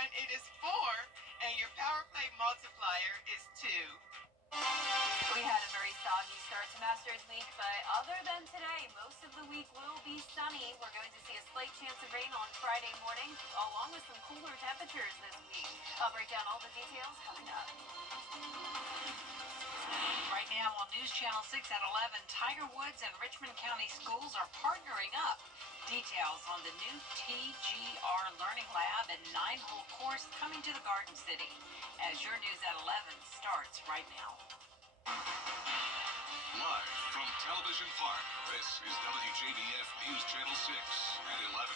one, it is 4, and your power play multiplier is 2. We had a very soggy start to Masters Week, but other than today, most of the week will be sunny. We're going to see a slight chance of rain on Friday morning, along with some cooler temperatures this week. I'll break down all the details coming up. Right now on News Channel 6 at 11, Tiger Woods and Richmond County Schools are partnering up. Details on the new TGR Learning Lab and 9-hole course coming to the Garden City. As your News at 11 starts right now. Live from Television Park, this is WJBF News Channel 6 at 11.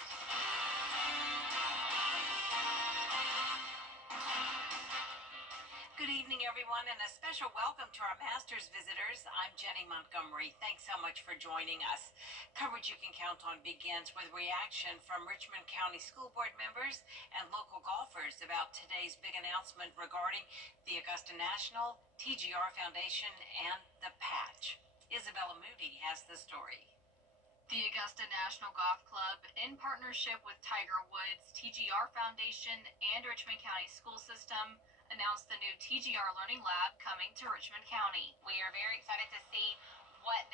Good evening, everyone, and a special welcome to our Masters visitors. I'm Jenny Montgomery. Thanks so much for joining us. Coverage you can count on begins with reaction from Richmond County School Board members and local golfers about today's big announcement regarding the Augusta National, TGR Foundation, and the Patch. Isabella Moody has the story. The Augusta National Golf Club, in partnership with Tiger Woods, TGR Foundation, and Richmond County School System, announced the new TGR Learning Lab coming to Richmond County. We are very excited to see what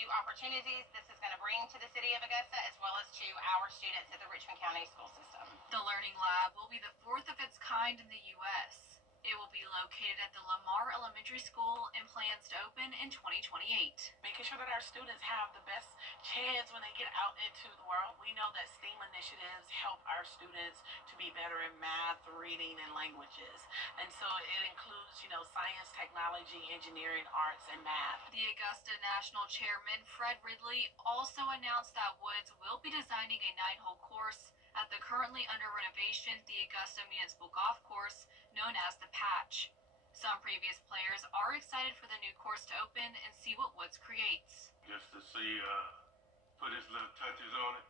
new opportunities this is going to bring to the city of Augusta, as well as to our students at the Richmond County School System. The Learning Lab will be the 4th of its kind in the U.S. It will be located at the Lamar Elementary School and plans to open in 2028. Making sure that our students have the best chance when they get out into the world. We know that STEAM initiatives help our students to be better in math, reading, and languages. And so it includes, science, technology, engineering, arts, and math. The Augusta National Chairman, Fred Ridley, also announced that Woods will be designing a 9-hole course at the currently under renovation the Augusta Municipal Golf Course, known as the Patch. Some previous players are excited for the new course to open and see what Woods creates. Just to see, put his little touches on it,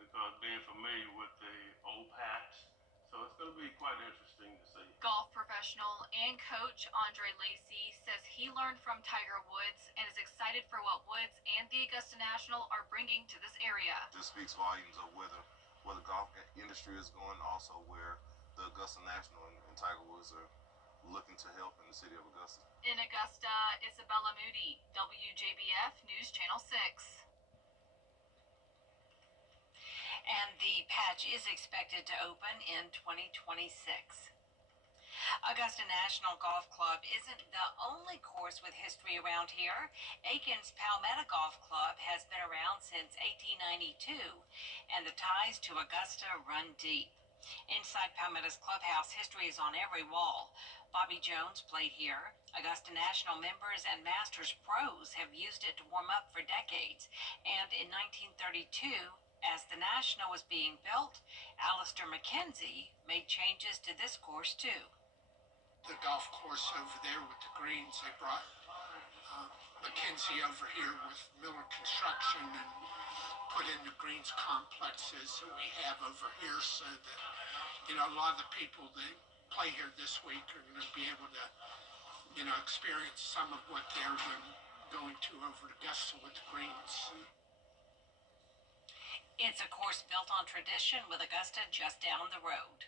because being familiar with the old Patch, so it's going to be quite interesting to see. Golf professional and coach Andre Lacey says he learned from Tiger Woods and is excited for what Woods and the Augusta National are bringing to this area. This speaks volumes of where the golf industry is going, also where the Augusta National and Tiger Woods are looking to help in the city of Augusta. In Augusta, Isabella Moody, WJBF News Channel 6. And the Patch is expected to open in 2026. Augusta National Golf Club isn't the only course with history around here. Aiken's Palmetto Golf Club has been around since 1892, and the ties to Augusta run deep. Inside Palmetto's clubhouse, history is on every wall. Bobby Jones played here. Augusta National members and Masters pros have used it to warm up for decades. And in 1932, as the National was being built, Alistair McKenzie made changes to this course too. The golf course over there with the greens, they brought McKenzie over here with Miller Construction and put in the greens complexes that we have over here, so that a lot of the people that play here this week are going to be able to experience some of what they're going to over at Augusta with the greens. It's a course built on tradition with Augusta just down the road.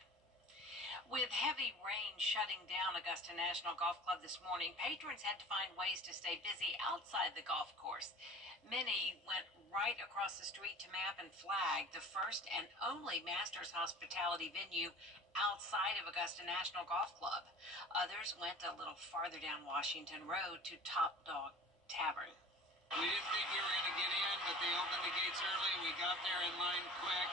With heavy rain shutting down Augusta National Golf Club this morning, patrons had to find ways to stay busy outside the golf course. Many went right across the street to map and flag the first and only Masters hospitality venue outside of Augusta National Golf Club. Others went a little farther down Washington Road to Top Dog Tavern. We didn't think we were going to get in, but they opened the gates early. We got there in line quick.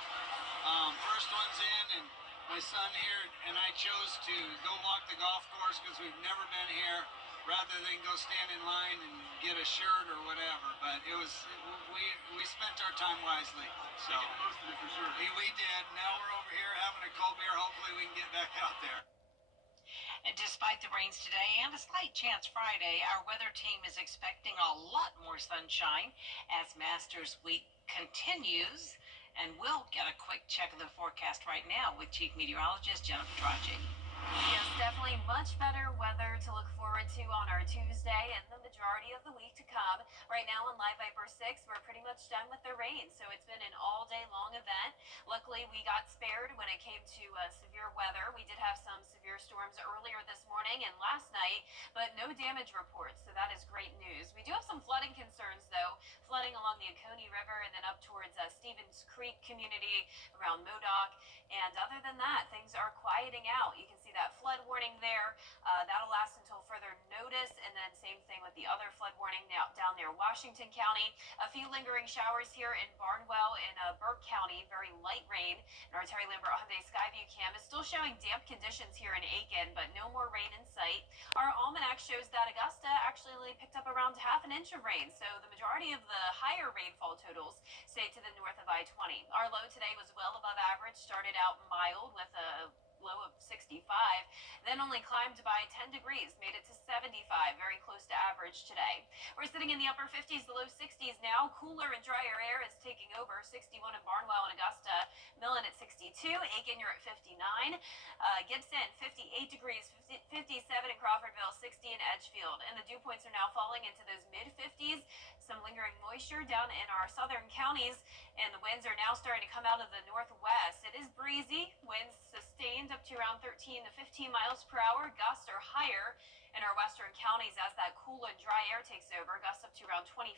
First one's in, and my son here and I chose to go walk the golf course because we've never been here, rather than go stand in line and get a shirt or whatever. But we spent our time wisely. So Making the most of it for sure. we did. Now we're over here having a cold beer. Hopefully we can get back out there. And despite the rains today and a slight chance Friday, our weather team is expecting a lot more sunshine as Masters Week continues. And we'll get a quick check of the forecast right now with Chief Meteorologist Jennifer Trotchie. Yes, definitely much better weather to look forward to on our Tuesday and the majority of the week to come. Right now on Live Viper 6, we're pretty much done with the rain, so it's been an all-day long event. Luckily, we got spared when it came to severe weather. We did have some severe storms earlier this morning and last night, but no damage reports, so that is great news. We do have some flooding concerns, though, flooding along the Oconee River and then up towards Stevens Creek community around Modoc. And other than that, things are quieting out. You can see that flood warning there. That'll last until further notice. And then same thing with the other flood warning now down there, Washington County. A few lingering showers here in Barnwell and Burke County. Very light rain. And our Terry Lambert Hyundai Skyview cam is still showing damp conditions here in Aiken, but no more rain in sight. Our almanac shows that Augusta actually picked up around half an inch of rain. So the majority of the higher rainfall totals stay to the north of I-20. Our low today was well above average. Started out mild with a low of 65, then only climbed by 10 degrees, made it to 75, very close to average today. We're sitting in the upper 50s, the low 60s now. Cooler and drier air is taking over. 61 in Barnwell and Augusta, Millen at 62, Aiken you're at 59, Gibson 58 degrees, 57 in Crawfordville, 60 in Edgefield, and the dew points are now falling into those mid 50s. Some lingering moisture down in our southern counties, and the winds are now starting to come out of the northwest. It is breezy, winds sustained up to around 13 to 15 miles per hour. Gusts are higher in our western counties as that cool and dry air takes over. Gusts up to around 25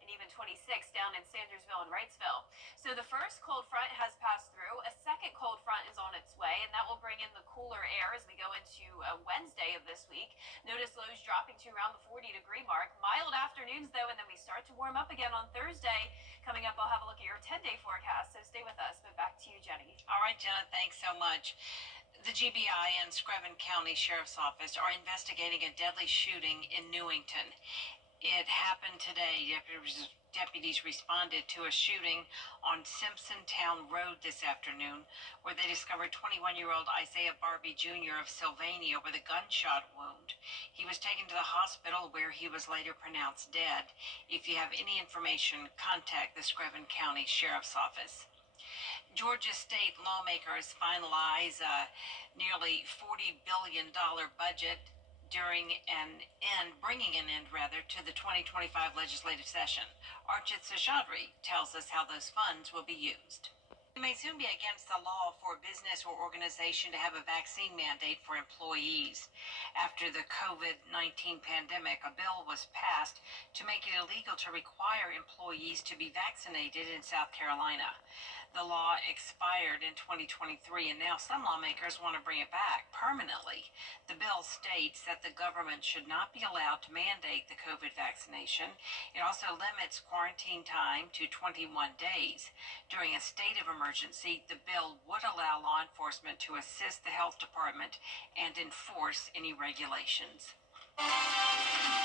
and even 26 down in Sandersville and Wrightsville. So the first cold front has passed through. A second cold front is on its way, and that will bring in the cooler air as we go into Wednesday of this week. Notice lows dropping to around the 40-degree mark. Mild afternoons, though, and then we start to warm up again on Thursday. Coming up, I'll have a look at your 10-day forecast, so stay with us. But back to you, Jenny. All right, Jenna, thanks so much. The GBI and Screven County Sheriff's Office are investigating a deadly shooting in Newington. It happened today. Deputies responded to a shooting on Simpson Town Road this afternoon, where they discovered 21-year-old Isaiah Barbie Jr. of Sylvania with a gunshot wound. He was taken to the hospital where he was later pronounced dead. If you have any information, contact the Screven County Sheriff's Office. Georgia state lawmakers finalize a nearly $40 billion budget bringing an end to the 2025 legislative session. Archit Seshadri tells us how those funds will be used. It may soon be against the law for a business or organization to have a vaccine mandate for employees. After the COVID-19 pandemic, a bill was passed to make it illegal to require employees to be vaccinated in South Carolina. The law expired in 2023, and now some lawmakers want to bring it back permanently. The bill states that the government should not be allowed to mandate the COVID vaccination. It also limits quarantine time to 21 days. During a state of emergency, the bill would allow law enforcement to assist the health department and enforce any regulations.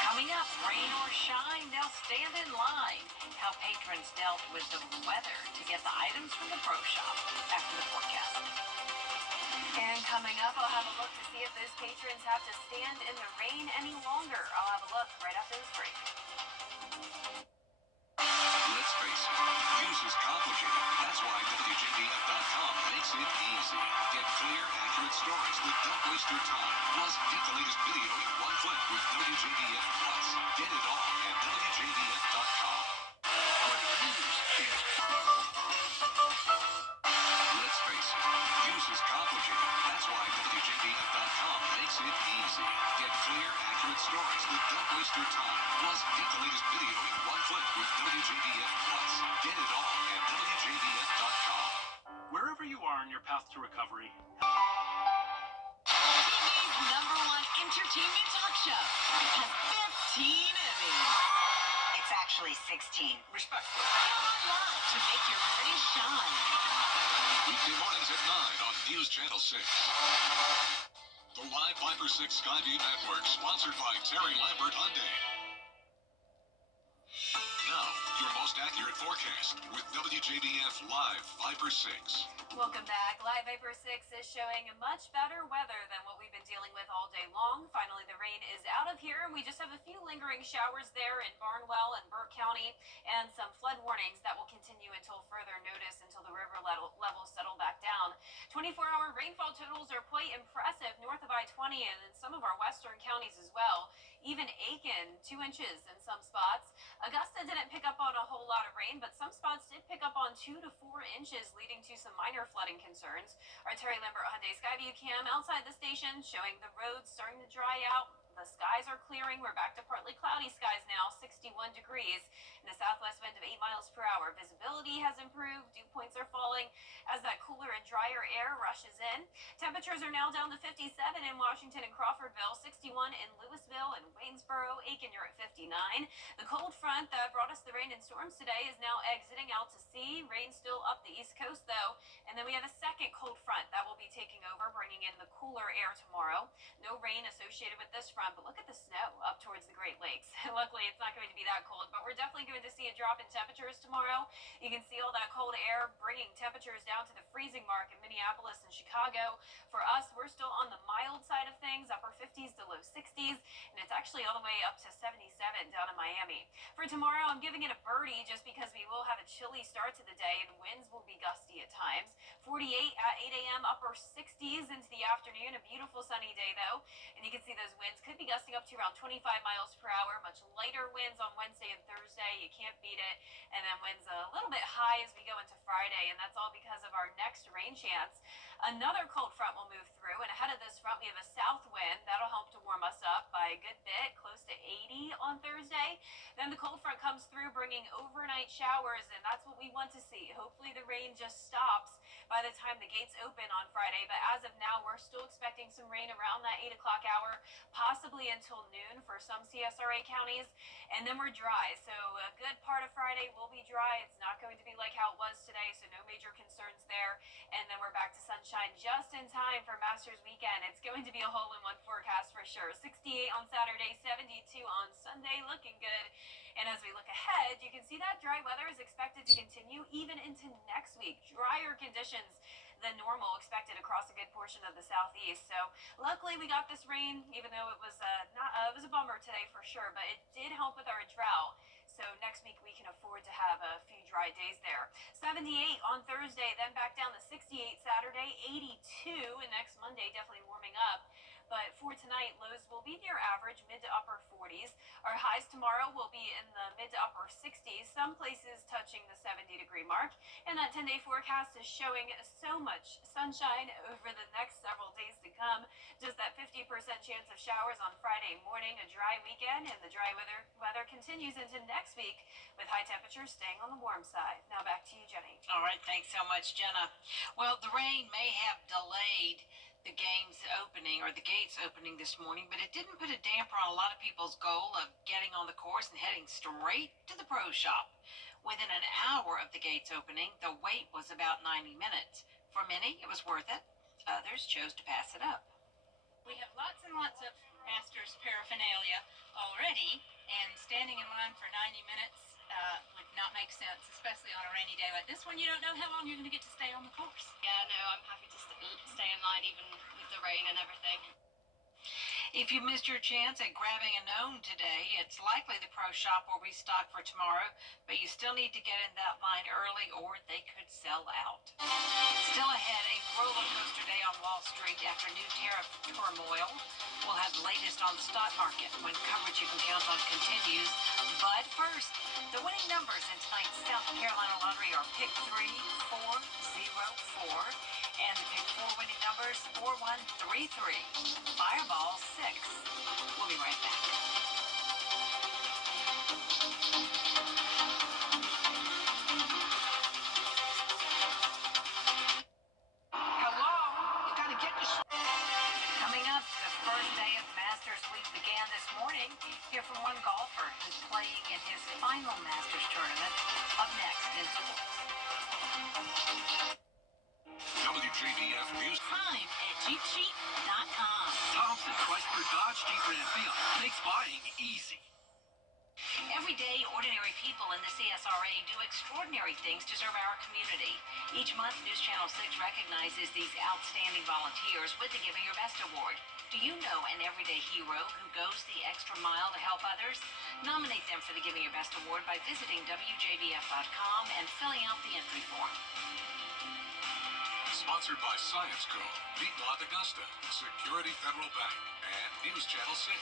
Coming up, rain or shine, they'll stand in line. How patrons dealt with the weather to get the items from the pro shop after the forecast. And coming up, I'll have a look to see if those patrons have to stand in the rain any longer. I'll have a look right after this break. Let's face it, news is complicated. That's why WJBF.com makes it easy. Get clear, accurate stories that don't waste your time. Plus, get the latest video in one click with WJBF Plus. Get it all at WJBF.com. Let's face it, news is complicated. That's why WJBF.com makes it easy. Get clear, accurate stories that don't waste your time. Plus, get the latest video in one click with WJBF Plus. Get it all at WJBF.com. Wherever you are in your path to recovery, TV's #1 entertainment talk show has 15 Emmys. It's actually 16. respectfully. Go online to make your morning shine. Weekday mornings at 9 on News Channel 6. The Live Viper 6 Skyview Network, sponsored by Terry Lambert Hyundai. Now, your most accurate forecast with WJBF Live Viper 6. Welcome back. Live Viper 6 is showing much better weather than what we've been dealing with all day long. Finally, the rain is out of here, and we just have a few lingering showers there in Barnwell and Burke County, and some flood warnings that will continue until further notice until the river levels settle back down. 24-hour rainfall totals are quite impressive. County and in some of our western counties as well. Even Aiken, 2 inches in some spots. Augusta didn't pick up on a whole lot of rain, but some spots did pick up on 2 to 4 inches, leading to some minor flooding concerns. Our Terry Lambert Hyundai Skyview cam outside the station showing the roads starting to dry out. The skies are clearing. We're back to partly cloudy skies now, 61 degrees. In a southwest wind of 8 miles per hour. Visibility has improved. Dew points are falling as that cooler and drier air rushes in. Temperatures are now down to 57 in Washington and Crawfordville, 61 in Louisville and Waynesboro. Aiken, you're at 59. The cold front that brought us the rain and storms today is now exiting out to sea. Rain still up the East Coast, though. And then we have a second cold front that will be taking over, bringing in the cooler air tomorrow. No rain associated with this front, but look at the snow up towards the Great Lakes. Luckily, it's not going to be that cold, but we're definitely going to see a drop in temperatures tomorrow. You can see all that cold air bringing temperatures down to the freezing mark in Minneapolis and Chicago. For us, we're still on the mild side of things, upper 50s to low 60s, and it's actually all the way up to 77 down in Miami. For tomorrow, I'm giving it a birdie just because we will have a chilly start to the day and winds will be gusty at times. 48 at 8 a.m., upper 60s into the afternoon. A beautiful sunny day, though, and you can see those winds could be gusting up to around 25 miles per hour. Much lighter winds on Wednesday and Thursday. You can't beat it. And then winds a little bit high as we go into Friday, and that's all because of our next rain chance. Another cold front will move through, and ahead of this front, we have a south wind. That'll help to warm us up by a good bit, close to 80 on Thursday. Then the cold front comes through, bringing overnight showers, and that's what we want to see. Hopefully the rain just stops by the time the gates open on Friday, but as of now, we're still expecting some rain around that 8 o'clock hour, possibly until noon for some CSRA counties, and then we're dry. So a good part of Friday will be dry. It's not going to be like how it was today, so no major concerns there. And then we're back to sunshine just in time for Masters weekend. It's going to be a hole-in-one forecast for sure. 68 on Saturday, 72 on Sunday, looking good. And as we look ahead, you can see that dry weather is expected to continue even into next week. Drier conditions than normal expected across a good portion of the southeast. So luckily we got this rain, even though it was it was a bummer today for sure, but it did help with our drought. So next week we can afford to have a few dry days there. 78 on Thursday, then back down to 68 Saturday, 82, and next Monday definitely warming up. But for tonight, lows will be near average, mid to upper 40s. Our highs tomorrow will be in the mid to upper 60s, some places touching the 70-degree mark. And that 10-day forecast is showing so much sunshine over the next several days to come. Just that 50% chance of showers on Friday morning, a dry weekend, and the dry weather continues into next week with high temperatures staying on the warm side. Now back to you, Jenny. All right, thanks so much, Jenna. Well, the rain may have delayed the game's opening or the gates opening this morning, but it didn't put a damper on a lot of people's goal of getting on the course and heading straight to the pro shop. Within an hour of the gates opening, the wait was about 90 minutes. For many, it was worth it. Others chose to pass it up. We have lots and lots of Masters paraphernalia already, and standing in line for 90 minutes would not make sense, especially on a rainy day like this one. You don't know how long you're going to get to stay on the course. Yeah, no, I'm happy to stay in line even with the rain and everything. If you missed your chance at grabbing a gnome today, it's likely the pro shop will restock for tomorrow, but you still need to get in that line early or they could sell out. Still ahead, a roller coaster day on Wall Street after new tariff turmoil. We'll have the latest on the stock market when coverage you can count on continues. But first, the winning numbers in tonight's South Carolina lottery are pick 3, 4, 0, 4. And the pick 4 winning numbers, 4133. Fireball 6. We'll be right back. Hello? You gotta get your... Coming up, the first day of Masters Week began this morning. Hear from one golfer who's playing in his final Masters tournament. Up next in sports. WJBF News. Time at JeepSheet.com. Thompson, Chrysler, Dodge, Jeep, Ram, Fiat makes buying easy. Everyday, ordinary people in the CSRA do extraordinary things to serve our community. Each month, News Channel 6 recognizes these outstanding volunteers with the Giving Your Best Award. Do you know an everyday hero who goes the extra mile to help others? Nominate them for the Giving Your Best Award by visiting WJBF.com and filling out the entry form. Sponsored by Science Co., Beat Lot Augusta, Security Federal Bank, and News Channel 6.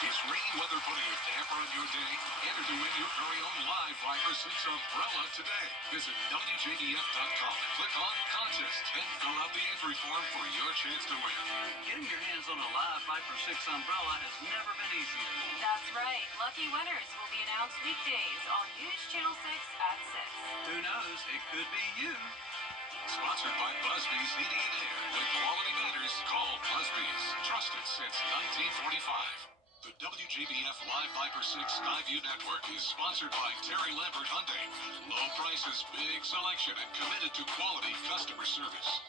Is rainy weather putting a damper on your day? Enter to win your very own live Viper 6 umbrella today. Visit WJBF.com and click on Contest and fill out the entry form for your chance to win. Getting your hands on a live Viper 6 umbrella has never been easier. That's right. Lucky winners will be announced weekdays on News Channel 6 at 6. Who knows? It could be you. Sponsored by Busby's Heating and Air. When quality matters, call Busby's. Trusted since 1945. The WJBF Live Viper 6 Skyview Network is sponsored by Terry Lambert Hyundai. Low prices, big selection, and committed to quality customer service.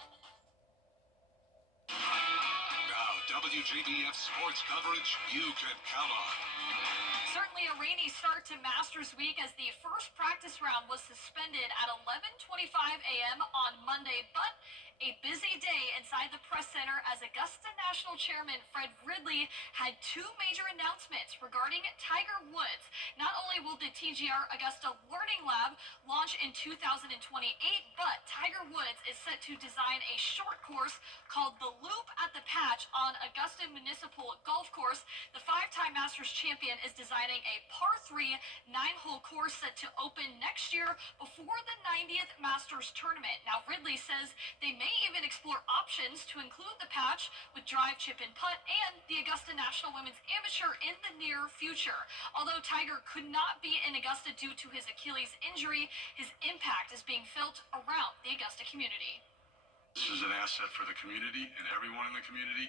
Now, WJBF sports coverage you can count on. Certainly a rainy start to Masters Week as the first practice round was suspended at 11:25 a.m. on Monday, but a busy day inside the press center as Augusta National Chairman Fred Ridley had two major announcements regarding Tiger Woods. Not only will the TGR Augusta Learning Lab launch in 2028, but Tiger Woods is set to design a short course called the Loop at the Patch on Augusta Municipal Golf Course. The five-time Masters champion is designing a par 3 9-hole course set to open next year before the 90th Masters tournament. Now, Ridley says they may even explore options to include the patch with drive, chip, and putt and the Augusta National Women's Amateur in the near future. Although Tiger could not be in Augusta due to his Achilles injury, his impact is being felt around the Augusta community. This is an asset for the community and everyone in the community,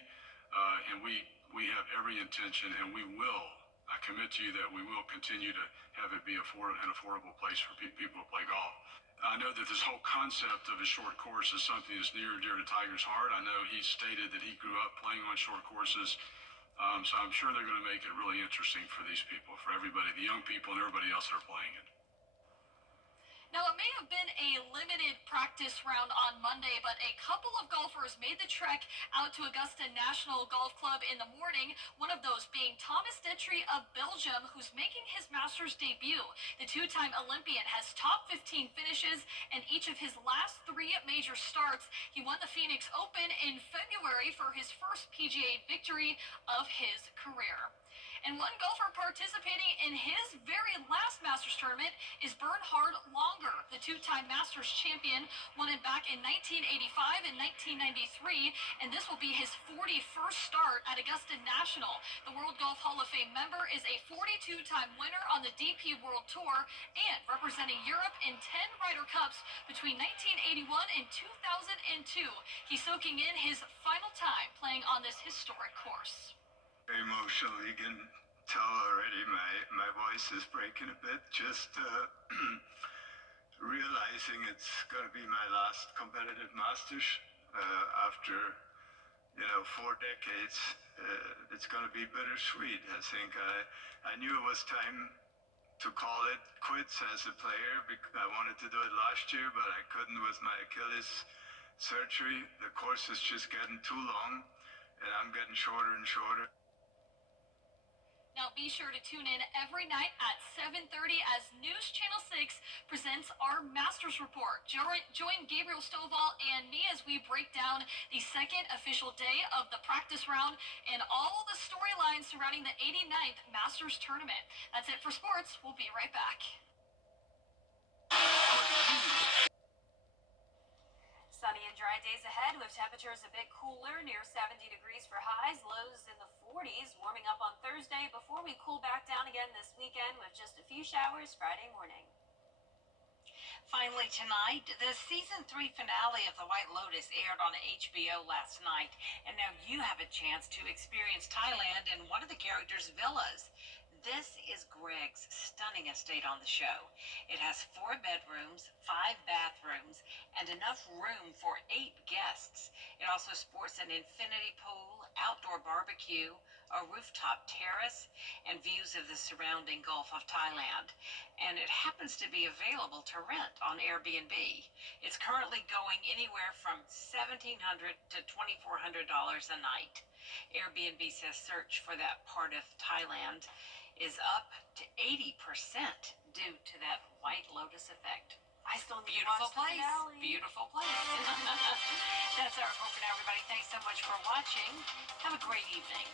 and we have every intention, and we will. I commit to you that we will continue to have it be an affordable place for people to play golf. I know that this whole concept of a short course is something that's near and dear to Tiger's heart. I know he stated that he grew up playing on short courses, so I'm sure they're going to make it really interesting for these people, for everybody, the young people and everybody else that are playing it. Now, it may have been a limited practice round on Monday, but a couple of golfers made the trek out to Augusta National Golf Club in the morning, one of those being Thomas Detry of Belgium, who's making his Masters debut. The two-time Olympian has top 15 finishes in each of his last 3 major starts. He won the Phoenix Open in February for his first PGA victory of his career. And one golfer participating in his very last Masters tournament is Bernhard Langer. The two-time Masters champion won it back in 1985 and 1993, and this will be his 41st start at Augusta National. The World Golf Hall of Fame member is a 42-time winner on the DP World Tour and representing Europe in 10 Ryder Cups between 1981 and 2002. He's soaking in his final time playing on this historic course. Emotional, you can tell already my voice is breaking a bit, just realizing it's going to be my last competitive Masters after 4 decades. It's going to be bittersweet. I think I knew it was time to call it quits as a player because I wanted to do it last year, but I couldn't with my Achilles surgery. The course is just getting too long and I'm getting shorter and shorter. Now be sure to tune in every night at 7:30 as News Channel 6 presents our Masters Report. Join Gabriel Stovall and me as we break down the second official day of the practice round and all the storylines surrounding the 89th Masters Tournament. That's it for sports. We'll be right back. Sunny and dry days ahead with temperatures a bit cooler, near 70 degrees for highs, lows in the 40s, warming up on Thursday before we cool back down again this weekend with just a few showers Friday morning. Finally tonight, the season 3 finale of The White Lotus aired on HBO last night, and now you have a chance to experience Thailand in one of the characters' villas. This is Greg's stunning estate on the show. It has 4 bedrooms, 5 bathrooms, and enough room for 8 guests. It also sports an infinity pool, outdoor barbecue, a rooftop terrace, and views of the surrounding Gulf of Thailand. And it happens to be available to rent on Airbnb. It's currently going anywhere from $1,700 to $2,400 a night. Airbnb says search for that part of Thailand is up to 80% due to that White Lotus effect. I still need Beautiful to watch the place. finale. Beautiful place. That's our report for now, everybody. Thanks so much for watching. Have a great evening.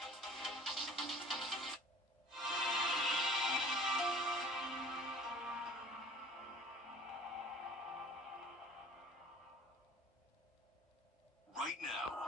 Right now.